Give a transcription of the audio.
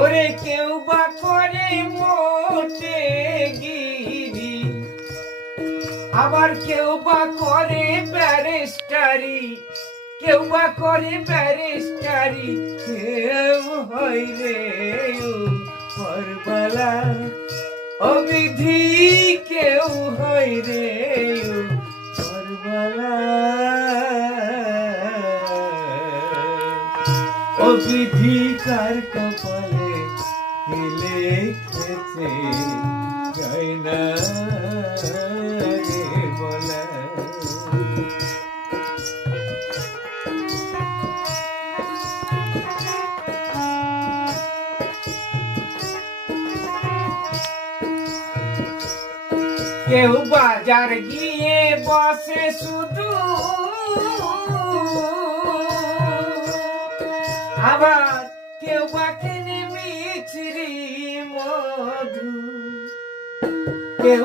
ওরে কেউ বা করে মোটে গিরি, আবার কেউ বা করে ব্যারিস্টারি, কেউ বা করে ব্যারিস্টারি, কেউ হয় রে পরবালা অবিধি, কেউ হয় রে পরবালা অবিধি কার কপালে লিখেছে যায় না রে বলা। কেউ বাজার গিয়ে বসে শুধু, আবার কেউ বা কিনে মিছরি মধু, কেউ